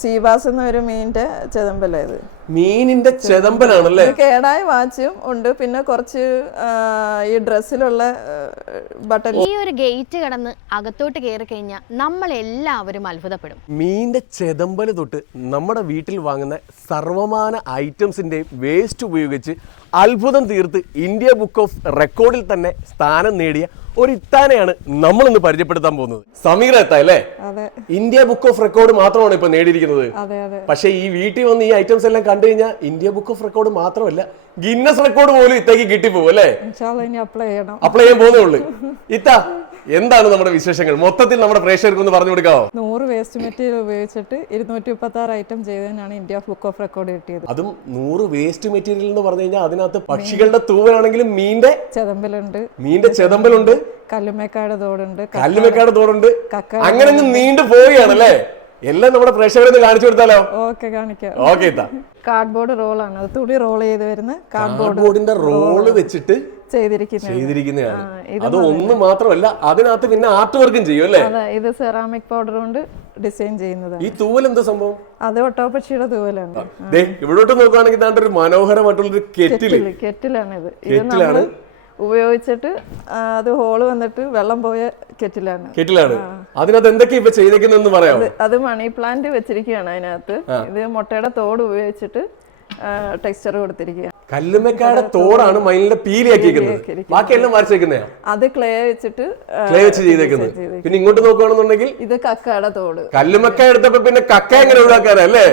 Sea bass എന്നൊരു മീനിന്റെ ചെതമ്പല ഇത്. മീനിന്റെ ചെതമ്പലാണല്ലേ? ഇത് കേടായ വാച്ചും ഉണ്ട്. പിന്നെ കുറച്ച് ഈ ഡ്രസ്സിലുള്ള ബട്ടൺ ഈ ഒരു ഗേറ്റ് കടന്ന് അകത്തോട്ട് കയറി കഴിഞ്ഞാൽ നമ്മൾ എല്ലാവരും അത്ഭുതപ്പെടും. മീനിന്റെ ചെതമ്പൽ തൊട്ട് നമ്മുടെ വീട്ടിൽ വാങ്ങുന്ന സർവമാന ഐറ്റംസിന്റെ വേസ്റ്റ് ഉപയോഗിച്ച് അത്ഭുതം തീർത്ത് ഇന്ത്യ ബുക്ക് ഓഫ് റെക്കോർഡിൽ തന്നെ സ്ഥാനം നേടിയ ഒരു ഇത്താനയാണ് നമ്മൾ ഇന്ന് പരിചയപ്പെടുത്താൻ പോകുന്നത്. സമീറ എത്ത അല്ലേ? ഇന്ത്യ ബുക്ക് ഓഫ് റെക്കോർഡ് മാത്രമാണ് ഇപ്പൊ നേടിയിരിക്കുന്നത്. പക്ഷെ ഈ വീട്ടിൽ വന്ന് ഈ ഐറ്റംസ് എല്ലാം കണ്ടു കഴിഞ്ഞാൽ ഇന്ത്യ ബുക്ക് ഓഫ് റെക്കോർഡ് മാത്രമല്ല ഗിന്നസ് റെക്കോർഡ് പോലും ഇത്തേക്ക് കിട്ടിപ്പോ അല്ലേ? അപ്ലൈ ചെയ്യാൻ പോകുന്നേ ഉള്ളൂ. ഇത്ത എന്താണ് നമ്മുടെ വിശേഷങ്ങൾ? മൊത്തത്തിൽ നമ്മുടെ പ്രേക്ഷകർക്ക് ഒന്ന് പറഞ്ഞു കൊടുക്കാമോ നൂറ് വേസ്റ്റ് മെറ്റീരിയൽ ഉപയോഗിച്ചിട്ട് ഇരുന്നൂറ്റി മുപ്പത്തി ആറ് ഐറ്റം ചെയ്തതിനാണ് ഇന്ത്യ ബുക്ക് ഓഫ് റെക്കോർഡ് കിട്ടിയത്. അതും നൂറ് വേസ്റ്റ് മെറ്റീരിയൽ എന്ന് പറഞ്ഞു കഴിഞ്ഞാൽ അതിനകത്ത് പക്ഷികളുടെ തൂവലാണെങ്കിലും മീന്റെ ചെതമ്പലുണ്ട്. മീന്റെ ചെതമ്പലുണ്ട്. കല്ലുമേക്കാട് തോടുണ്ട്. കല്ലുമേക്കാട് തോടുണ്ട്. അങ്ങനെ അങ്ങ് നീണ്ടു പോവുകയാണല്ലേ? എല്ലാം നമ്മുടെ പ്രേക്ഷകരെ കാണിച്ചു കൊടുത്താലോ? ഓക്കെ കാണിക്കാം. ഓക്കെ കാർഡ്ബോർഡ് റോളാണ് അത് തുണി റോൾ ചെയ്ത് വരുന്ന കാർഡ്ബോർഡിന്റെ റോൾ വെച്ചിട്ട് ചെയ്തിരിക്കുന്നതാണ് അത് ഒന്ന് മാത്രമല്ല അതിനകത്ത് പിന്നെ ആർട്ട് വർക്കും ചെയ്യും അല്ലേ? ഇത് സെറാമിക് പൗഡർ കൊണ്ട് ഡിസൈൻ ചെയ്യുന്നതാണ്. ഈ തൂവൽ എന്താ സംഭവം? അത് ഒട്ടോപക്ഷിയുടെ തൂവലാണ്. ഇവിടോട്ട് നോക്കുകയാണെങ്കിൽ ഒരു മനോഹരമായിട്ടുള്ള കെറ്റിൽ. കെറ്റിൽ കെറ്റിലാണ് ഇത്. നമ്മൾ ഉപയോഗിച്ചിട്ട് അത് ഹോൾ വന്നിട്ട് വെള്ളം പോയ കെറ്റിലാണ്. കെറ്റിലാണ്. അതിനകത്ത് എന്തൊക്കെ ഇപ്പൊ പറയാമോ? അത് മണി പ്ലാന്റ് വെച്ചിരിക്കുകയാണ് അതിനകത്ത്. ഇത് മുട്ടയുടെ തോട് ഉപയോഗിച്ചിട്ട് ടെക്സ്ചർ കൊടുത്തിരിക്കുക കല്ലുമ്മക്കാട് തോടാണ് മയിലിന്റെ പീലിയാക്കിയിരിക്കുന്നത്. ബാക്കിയെല്ലാം വരച്ചേക്കുന്നയാ അത് ക്ലേ വെച്ചിട്ട് ക്ലേ വെച്ച് ചെയ്തേക്കുന്നത്. പിന്നെ ഇങ്ങോട്ട് നോക്കുകയാണെന്നുണ്ടെങ്കിൽ ഇത് കക്കയുടെ തോട്. കല്ലുമ്മക്ക എടുത്തപ്പോ പിന്നെ കക്ക എങ്ങനെ ഒഴിവാക്കാനാ അല്ലേ?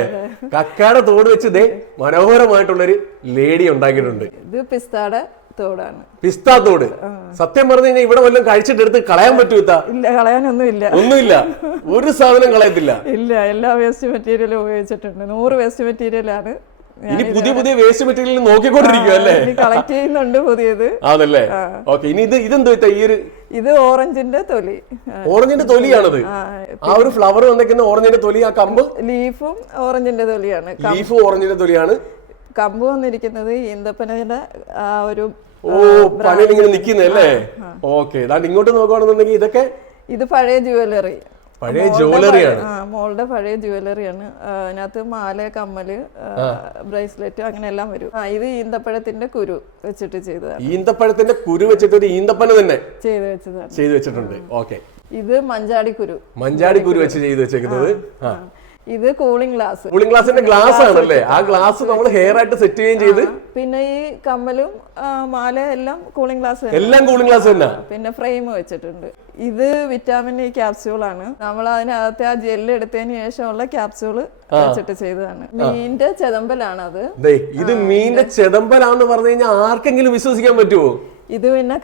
കക്കയുടെ തോട് വെച്ച് ഇതേ മനോഹരമായിട്ടുള്ളൊരു ലേഡി ഉണ്ടാക്കിയിട്ടുണ്ട്. ഇത് പിസ്താടെ തോടാണ്. പിസ്താ തോട്. സത്യം പറഞ്ഞു കഴിഞ്ഞാൽ ഇവിടെ വല്ലതും കഴിച്ചിട്ട് എടുത്ത് കളയാൻ പറ്റൂത്ത? ഇല്ല കളയാനൊന്നും ഇല്ല ഒന്നുമില്ല. ഒരു സാധനം കളയത്തില്ല. ഇല്ല എല്ലാ വേസ്റ്റ് മെറ്റീരിയലും ഉപയോഗിച്ചിട്ടുണ്ട്. നൂറ് വേസ്റ്റ് മെറ്റീരിയലാണ് ഇനി പുതിയ പുതിയ വേസ്റ്റ് മെറ്റീരിയൽ നോക്കിക്കൊണ്ടിരിക്കും അല്ലേ? കളക്ട് ചെയ്യുന്നുണ്ട് പുതിയത്. ആണല്ലേ? ഓക്കെ ഇനി ഇത് ഇതെന്തോ ഈ ഒരു ഇത് ഓറഞ്ചിന്റെ തൊലി. ഓറഞ്ചിന്റെ തൊലിയാണത്? ആ, ഒരു ഫ്ലവർ വന്നേക്കുന്ന ഓറഞ്ചിന്റെ തൊലി ആ കമ്പ്? ലീഫും ഓറഞ്ചിന്റെ തൊലിയാണ്. ലീഫും ഓറഞ്ചിന്റെ തൊലിയാണ്. കമ്പ് വന്നിരിക്കുന്നത് ഈന്തപ്പനയുടെ ആ ഒരു ഓ പണി ഇങ്ങനെ നിക്കുന്നല്ലേ ഓക്കെ ഇങ്ങോട്ട് നോക്കുകയാണെന്നുണ്ടെങ്കിൽ ഇതൊക്കെ ഇത് പഴയ ജുവലറി പഴയ ജുവലറിയാണ് ആ മോളുടെ പഴയ ജുവലറിയാണ് അതിനകത്ത് മാല കമ്മൽ ബ്രേസ്ലെറ്റ് അങ്ങനെ എല്ലാം വരും. ആ ഇത് ഈന്തപ്പഴത്തിന്റെ കുരു വെച്ചിട്ട് ചെയ്തതാണ്. ഈന്തപ്പഴത്തിന്റെ കുരു വെച്ചിട്ട് ഒരു ഈന്തപ്പന തന്നെ ചെയ്ത് വെച്ചതാണ്. ചെയ്തു വെച്ചിട്ടുണ്ട്. ഓക്കെ. ഇത് മഞ്ചാടി കുരു മഞ്ചാടി കുരു വെച്ച് ചെയ്തു വെച്ചേക്കുന്നത്. ആ. ഇത് കൂളിംഗ് ഗ്ലാസ് കൂളിംഗ് ഗ്ലാസിന്റെ ഗ്ലാസ് ആണല്ലേ? ആ ഗ്ലാസ് നമ്മൾ ഹെയർ ആയിട്ട് സെറ്റ് ചെയ്യുകയും ചെയ്ത്. പിന്നെ ഈ കമ്മലും മാല എല്ലാം കൂളിംഗ് ഗ്ലാസ് എല്ലാം കൂളിംഗ് ഗ്ലാസ് തന്നെ. പിന്നെ ഫ്രെയിം വെച്ചിട്ടുണ്ട്. ഇത് വിറ്റാമിൻ ഇ ക്യാപ്സ്യൂൾ ആണ്. നമ്മൾ അതിനകത്ത് ആ ജെല്ല് എടുത്തതിന് ശേഷമുള്ള ക്യാപ്സ്യൂൾ വെച്ചിട്ട് ചെയ്തതാണ്. മീനിന്റെ ചെതമ്പലാണ് അത് ഇത് മീനിന്റെ ചെതമ്പലാന്ന് പറഞ്ഞു കഴിഞ്ഞാൽ ആർക്കെങ്കിലും വിശ്വസിക്കാൻ പറ്റുമോ ഇത് പിന്നെ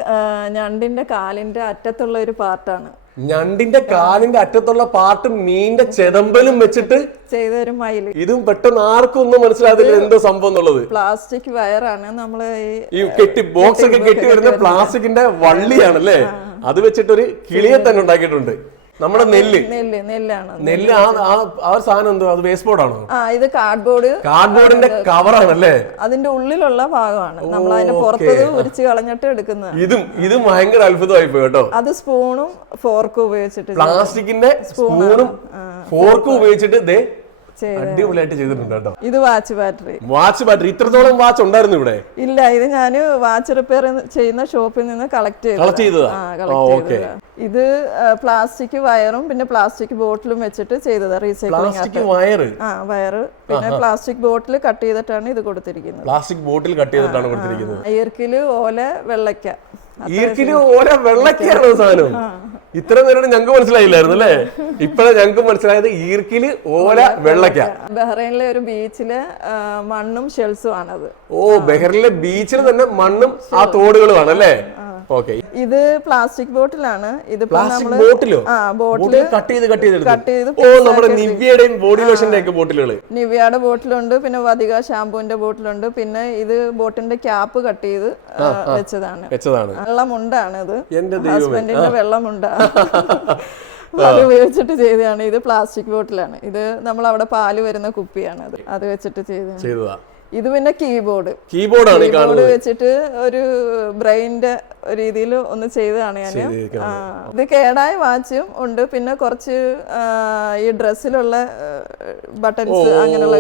ഞണ്ടിന്റെ കാലിന്റെ അറ്റത്തുള്ള ഒരു പാർട്ടാണ് ഞണ്ടിന്റെ കാലിന്റെ അറ്റത്തുള്ള പാട്ട് മീന്റെ ചെതമ്പലും വെച്ചിട്ട് ചെയ്തൊരു മയിൽ. ഇതും പെട്ടെന്ന് ആർക്കും ഒന്നും മനസ്സിലാകത്തില്ല എന്തോ സംഭവം എന്നുള്ളത്. പ്ലാസ്റ്റിക് വയറാണ് നമ്മൾ ഈ കെട്ടി ബോക്സ് ഒക്കെ കെട്ടി വരുന്ന പ്ലാസ്റ്റിക്കിന്റെ വള്ളിയാണല്ലേ? അത് വെച്ചിട്ടൊരു കിളിയെ തന്നെ ഉണ്ടാക്കിയിട്ടുണ്ട്. നമ്മുടെ നെല്ല്. നെല്ല് നെല്ലാണ്. നെല്ല് ആ ആ- ആ ഒരു സാധനം എന്തോ അത് വേസ്റ്റ് ബോർഡാണോ ആ ഇത് കാർഡ്ബോർഡ് കാർഡ്ബോർഡിന്റെ കവറാണ് അല്ലേ അതിന്റെ ഉള്ളിലുള്ള ഭാഗമാണ്. നമ്മൾ അതിന്റെ പുറത്തത് ഉരിച്ച് കളഞ്ഞിട്ട് എടുക്കുന്നത് ഇതും ഇതും ഭയങ്കര അത്ഭുതമായി പോയി കേട്ടോ. അത് സ്പൂണും ഫോർക്കും ഉപയോഗിച്ചിട്ട് പ്ലാസ്റ്റിക്കിന്റെ സ്പൂണും ഫോർക്കും ഉപയോഗിച്ചിട്ട് ദേ അടിപൊളിയായിട്ട് ചെയ്തിട്ടുണ്ട് കേട്ടോ. ഇത് വാച്ച് ബാറ്ററി. Watch battery. ഇത്രത്തോളം വാച്ച് ഉണ്ടായിരുന്നു ഇവിടെ? ഇല്ല ഇത് ഞാൻ വാച്ച് റിപ്പയർ ചെയ്യുന്ന ഷോപ്പിൽ നിന്ന് കളക്ട് കളക്ട് ചെയ്തതാ? ഇത് പ്ലാസ്റ്റിക് വയറും പിന്നെ പ്ലാസ്റ്റിക് ബോട്ടിലും വെച്ചിട്ട് ചെയ്തതാ റീസൈക്ലിംഗ് വയറ് ആ വയറ് പിന്നെ പ്ലാസ്റ്റിക് ബോട്ടിൽ കട്ട് ചെയ്തിട്ടാണ് ഇത് കൊടുത്തിരിക്കുന്നത്. പ്ലാസ്റ്റിക് ബോട്ടിൽ കട്ട് ചെയ്തിട്ടാണ് കൊടുത്തിരിക്കുന്നത്. ഈർക്കിൽ ഓല വെള്ളയ്ക്ക. ഈർക്കിൽ ഓല വെള്ളക്കാണ് സാധനം. ഇത്ര നേരം ഞങ്ങൾക്ക് മനസ്സിലായില്ലായിരുന്നു അല്ലേ? ഇപ്പഴാ ഞങ്ങൾക്ക് മനസ്സിലായത് ഈർക്കിൽ ഓല വെള്ളക്ക. ബഹ്റൈനിലെ ഒരു ബീച്ചിൽ മണ്ണും ഷെൽസും ആണത്. ഓ ബഹ്റൈനിലെ ബീച്ചിൽ തന്നെ മണ്ണും ആ തോടുകളുമാണ് അല്ലേ? ഓക്കെ. ഇത് പ്ലാസ്റ്റിക് ബോട്ടിലാണ്. ഇത് പ്ലാസ്റ്റിക് ബോട്ടിലോ? ആ ബോട്ടിൽ കട്ട് ചെയ്ത് കട്ട് ചെയ്ത് കട്ട് ചെയ്ത് ഓ നമ്മുടെ നിവ്യയുടെയും ബോഡി ലോഷന്റെ ഒക്കെ ബോട്ടിലുകൾ. നിവ്യയുടെ ബോട്ടിലുണ്ട് പിന്നെ വധിക ഷാമ്പുവിന്റെ ബോട്ടിലുണ്ട് പിന്നെ ഇത് ബോട്ടിന്റെ ക്യാപ്പ് കട്ട് ചെയ്ത് വെച്ചതാണ്. വെച്ചതാണ്. വെള്ളമുണ്ടാണ് ഇത് ഹസ്ബൻഡിന്റെ വെള്ളമുണ്ട. അത് ഉപയോഗിച്ചിട്ട് ചെയ്തതാണ്. ഇത് പ്ലാസ്റ്റിക് ബോട്ടിലാണ്. ഇത് നമ്മൾ അവിടെ പാൽ വരുന്ന കുപ്പിയാണ് അത് അത് വെച്ചിട്ട് ചെയ്തതാണ്. ഇത് പിന്നെ കീബോർഡ്. കീബോർഡ് വെച്ചിട്ട് ഒരു ബ്രെയിനിന്റെ രീതിയിൽ ഒന്ന് ചെയ്തതാണ് ഞാൻ. ഇത് കേടായ വാച്ചും ഉണ്ട്. പിന്നെ കുറച്ച് ഈ ഡ്രസ്സിലുള്ള ബട്ടൺസ് അങ്ങനെയുള്ള.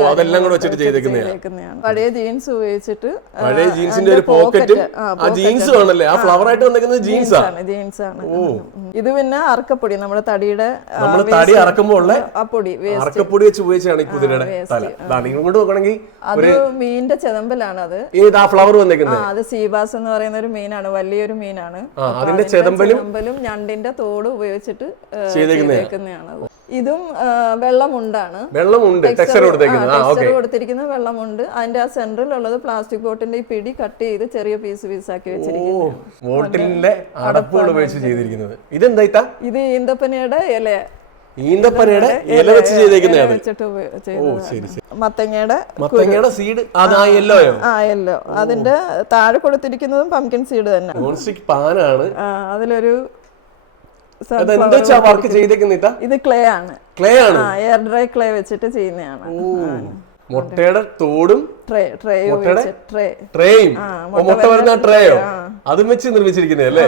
പഴയ ജീൻസ് ഉപയോഗിച്ചിട്ട് പഴയ ജീൻസിന്റെ ഒരു പോക്കറ്റ് ആ ആണല്ലേ? ആ ഫ്ലവർ ആയിട്ട് ജീൻസാ? ആണ് ജീൻസ് ആണ് ഇത് പിന്നെ അറക്കപ്പൊടി നമ്മുടെ തടിയുടെ നമ്മൾ തടി അറക്കുമ്പോൾ പൊടി. അറക്കപ്പൊടി വെച്ച് ഉപയോഗിച്ചാണ് ഈ കുതിരയുടെ തല. ഇതാണ് ഇങ്ങോട്ട് നോക്കണമെങ്കിൽ അത് മീനിന്റെ ചെതമ്പലാണ് അത്. ആ ഫ്ലവർ ആ വന്നേക്കുന്നത് അത് സീബാസ് എന്ന് പറയുന്ന ഒരു മീനാണ്. വലിയൊരു മീനാണ്. അതിന്റെ ചെതമ്പലും ഞണ്ടിന്റെ തോട് ഉപയോഗിച്ചിട്ട് ചെയ്തേക്കുന്നതാണ്. ഇതും വെള്ളമുണ്ടാണ്. വെള്ളമുണ്ട് ടെക്സ്ചർ കൊടുത്തിരിക്കുന്ന വെള്ളമുണ്ട്. അതിന്റെ ആ സെന്ററിൽ ഉള്ളത് പ്ലാസ്റ്റിക് ബോട്ടിന്റെ ഈ പിടി കട്ട് ചെയ്ത് ചെറിയ പീസ് പീസ് ആക്കി വെച്ചിരിക്കുന്നത് അടപ്പുകൾ ഉപയോഗിച്ച് ചെയ്തിരിക്കുന്നത്. ഇതെന്താ ഇത് ഈന്തപ്പനയുടെ ഇല. ഈന്തപ്പനയുടെ ഇല വെച്ച് ചെയ്തേക്കുന്നതാണ്. ഓ ശരി ശരി. മത്തങ്ങയുടെ മത്തങ്ങയുടെ സീഡ് അതാ യെല്ലോയോ ആ യെല്ലോ അതിന്റെ താഴെ കൊടുത്തിരിക്കുന്നതും പംകിൻ സീഡ് തന്നെ. നോൺ സ്റ്റിക് പാനാണ് അതിലൊരു വർക്ക് ചെയ്തേക്കുന്ന ഇത്? ക്ലേ ആണ്. ക്ലേ ആണ്. എയർ ഡ്രൈ ക്ലേ വെച്ചിട്ട് ചെയ്യുന്നതാണ്. മുട്ടയുടെ തോടും ട്രേയും മുട്ട വരുന്ന ട്രേയോ അതും വെച്ച് നിർമ്മിച്ചിരിക്കുന്നേ അല്ലേ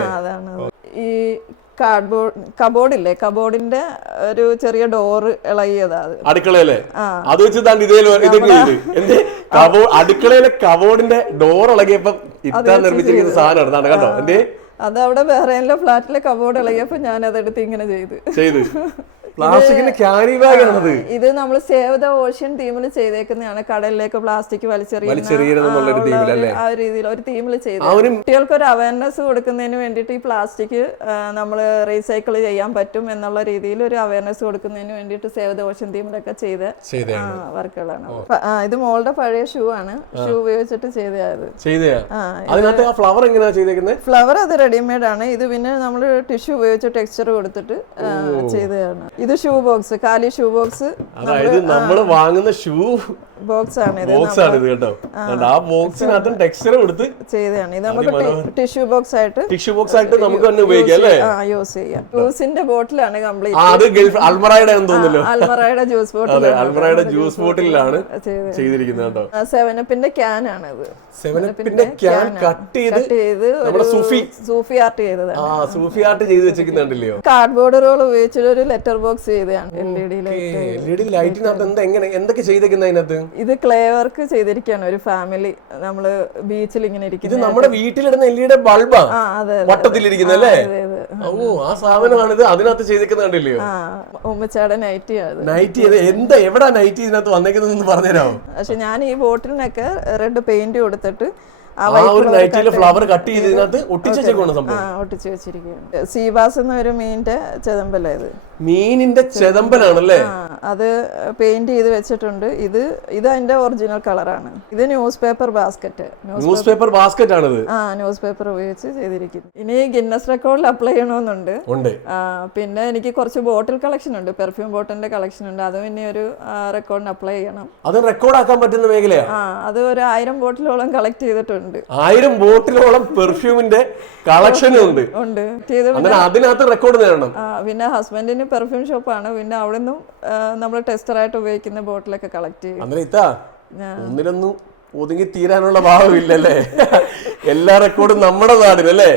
കാർഡ്ബോർഡ് കബോർഡ് ഇല്ലേ കബോർഡിന്റെ ഒരു ചെറിയ ഡോറ് ഇളകിയതാ അത്. അടുക്കളയിലെ? അത് വെച്ച് താണ്ട് ഇതേ ഇതൊക്കെ ചെയ്ത്. കബോ അടുക്കളയിലെ കബോർഡിന്റെ ഡോർ ഇളകിയപ്പം ഇത്താൻ നിർമ്മിച്ചിരിക്കുന്ന സാധനമാണ് കണ്ടോ? അത് അവിടെ വേറെ ഫ്ലാറ്റിലെ കബോർഡ് ഇളകിയപ്പോ ഞാൻ അതെടുത്ത് ഇങ്ങനെ ചെയ്തു. ചെയ്ത്. പ്ലാസ്റ്റിക്കിന്റെ ക്യാരി ബാഗ് ആണത് ഇത് നമ്മൾ സേവ് ദ ഓഷ്യൻ തീമിൽ ചെയ്തേക്കുന്നതാണ്. കടലിലേക്ക് പ്ലാസ്റ്റിക് വലിച്ചെറിയുന്ന ആ, രീതിയിൽ ഒരു തീമിൽ ചെയ്ത് കുട്ടികൾക്ക് ഒരു അവയർനെസ് കൊടുക്കുന്നതിന് വേണ്ടിയിട്ട് ഈ പ്ലാസ്റ്റിക് നമ്മൾ റീസൈക്കിൾ ചെയ്യാൻ പറ്റും എന്നുള്ള രീതിയിൽ ഒരു അവയർനെസ് കൊടുക്കുന്നതിന് വേണ്ടിയിട്ട് സേവ് ദ ഓഷ്യൻ തീമിലൊക്കെ ചെയ്ത വർക്കുകളാണ്. ഇത് മോളുടെ പഴയ ഷൂ ആണ്. ഷൂ ഉപയോഗിച്ചിട്ട് ചെയ്തത് ഫ്ലവർ എങ്ങനെയാ ചെയ്തേക്കുന്നത് ഫ്ലവർ അത് റെഡിമെയ്ഡ് ആണ്. ഇത് പിന്നെ നമ്മൾ ടിഷ്യൂ ഉപയോഗിച്ച് ടെക്സ്ചർ കൊടുത്തിട്ട് ചെയ്തതാണ്. ഇത് ഷൂ ബോക്സ് കാലി ഷൂ ബോക്സ് അതായത് നമ്മൾ വാങ്ങുന്ന ഷൂ ബോക്സ് ആണ് ഇത് ബോക്സ് ആണ് ഇത് കേട്ടോ? ആ ബോക്സിനകത്ത് ടെക്സ്ചർ കൊടുത്ത് ചെയ്തതാണ്. ഇത് നമുക്ക് ടിഷ്യൂ ബോക്സ് ആയിട്ട് ടിഷ്യൂ ബോക്സ് ആയിട്ട് നമുക്ക് തന്നെ ഉപയോഗിക്കാം അല്ലേ? ആ യൂസ് ചെയ്യാം. ജ്യൂസിന്റെ ബോട്ടിലാണ് കംപ്ലീറ്റ്. അത് ഗൾഫ് അൽമറയുടെ തോന്നുന്നല്ലോ അൽമറയുടെ ജ്യൂസ് ബോട്ടിൽ അൽമറയുടെ ജ്യൂസ് ബോട്ടിലാണ് ചെയ്തിരിക്കുന്നത് കേട്ടോ. സെവനപ്പിന്റെ ക്യാൻ ആണ് ഇത് സെവനപ്പിന്റെ ക്യാൻ കട്ട് ചെയ്ത് നമ്മുടെ സൂഫി. സൂഫി ആർട്ട് ചെയ്തതാണ്. ആ സൂഫി ആർട്ട് ചെയ്ത് വെച്ചിരിക്കുന്നുണ്ടല്ലോ കാർഡ്ബോർഡ് റോൾ ഉപയോഗിച്ചിട്ട് ഒരു ലെറ്റർ ബോക്സ് ചെയ്തതാണ് L E D L E D ലൈറ്റിനകത്ത് എന്താ എങ്ങനെ എന്തൊക്കെ ചെയ്തേക്കുന്നത് അതിനകത്ത്? ഇത് ക്ലേവർക്ക് ചെയ്തിരിക്കുകയാണ്. ഒരു ഫാമിലി നമ്മൾ ബീച്ചിൽ ഇങ്ങനെ ഇത് ഇരിക്കുന്നത് നമ്മുടെ വീട്ടിലിടുന്ന എല്ലിയുടെ ബൾബാണ്. വട്ടത്തിലിരിക്കുന്ന അല്ലേ? ഓ ആ സാധനമാണിത് അതിനകത്ത് ചെയ്തേക്കുന്ന കണ്ടില്ലയോ? ഉമ്മച്ചാടെ നൈറ്റ് നൈറ്റ് ചെയ്ത് എന്താ എവിടാ നൈറ്റ് ഇതിനകത്ത് വന്നേക്കുന്നതെന്ന് പറഞ്ഞുതരാമോ? പക്ഷെ ഞാൻ ഈ ബോട്ടിലിനൊക്കെ റെഡ് പെയിന്റ് കൊടുത്തിട്ട് ആ ഒരു ഫ്ലവർ കട്ട് ചെയ്ത് ഇതിനകത്ത് ഒട്ടിച്ചു വെച്ചേക്കാണ് ആ സംഭവം. ഒട്ടിച്ച് വെച്ചിരിക്കുകയാണ്. സീബാസ് എന്ന ഒരു മീനിന്റെ ചെതമ്പല ഇത്. മീനിന്റെ ചെതമ്പലാണല്ലേ? ആ അത് പെയിന്റ് ചെയ്ത് വെച്ചിട്ടുണ്ട്. ഇത് ഇത് അതിന്റെ ഒറിജിനൽ കളറാണ്. ഇത് news paper basket. News paper basket ആണിത് ആ ന്യൂസ് പേപ്പർ ഉപയോഗിച്ച് ചെയ്തിരിക്കുന്നു. ഇനി ഗിന്നസ് റെക്കോർഡിൽ അപ്ലൈ ചെയ്യണമെന്നുണ്ട്. പിന്നെ എനിക്ക് കുറച്ച് ബോട്ടിൽ കളക്ഷൻ ഉണ്ട്. പെർഫ്യൂം ബോട്ടിലിന്റെ കളക്ഷൻ ഉണ്ട്. അതും ഇനി ഒരു റെക്കോർഡിന് അപ്ലൈ ചെയ്യണം. അത് റെക്കോർഡ് ആക്കാൻ പറ്റുന്ന മേഖലയാ. ആ അത് ഒരു ആയിരം ബോട്ടിലോളം കളക്ട് ചെയ്തിട്ടുണ്ട്. ആയിരം ബോട്ടിലോളം പെർഫ്യൂമിന്റെ കളക്ഷനും ഉണ്ട് ഉണ്ട്. അങ്ങനെ അതിനകത്ത് റെക്കോർഡ് നേടണം. പിന്നെ ഹസ്ബൻഡിന് പെർഫ്യൂം ഷോപ്പാണ് പിന്നെ അവിടെ നിന്നും നമ്മൾ ടെസ്റ്ററായിട്ട് ഉപയോഗിക്കുന്ന ബോട്ടിലൊക്കെ കളക്ട് ചെയ്യും. ഒന്നിലൊന്നും ഒതുങ്ങി തീരാനുള്ള ഭാവമില്ലല്ലേ? എല്ലാ റെക്കോർഡും നമ്മുടെ നാടിനല്ലേ?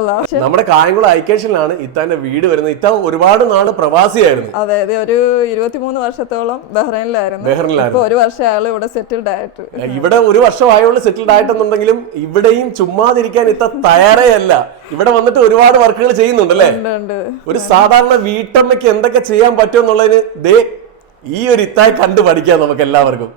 അല്ലേ നമ്മുടെ കായംകുളം ഐക്കേഷനിലാണ് ഇത്താന്റെ വീട് വരുന്നത്. ഇത്ത ഒരുപാട് നാട് പ്രവാസിയായിരുന്നു. അതെ അതെ ഒരു ഇരുപത്തിമൂന്ന് വർഷത്തോളം ബഹ്റൈനിലായിരുന്നു. ബഹ്റിനിലായിരുന്നു. ഒരു വർഷം അയാൾ ഇവിടെ സെറ്റിൽഡ് ആയിട്ട്. ഇവിടെ ഒരു വർഷം ആയുള്ള സെറ്റിൽഡ് ആയിട്ടെന്നുണ്ടെങ്കിലും ഇവിടെയും ചുമ്മാതിരിക്കാൻ ഇത്ത തയ്യാറേ അല്ല ഇവിടെ വന്നിട്ട് ഒരുപാട് വർക്കുകൾ ചെയ്യുന്നുണ്ട് അല്ലേ ഒരു സാധാരണ വീട്ടമ്മയ്ക്ക് എന്തൊക്കെ ചെയ്യാൻ പറ്റുമെന്നുള്ളതിന് ദേ ഈ ഒരു ഇത്തായി കണ്ടു പഠിക്കാം നമുക്ക് എല്ലാവർക്കും.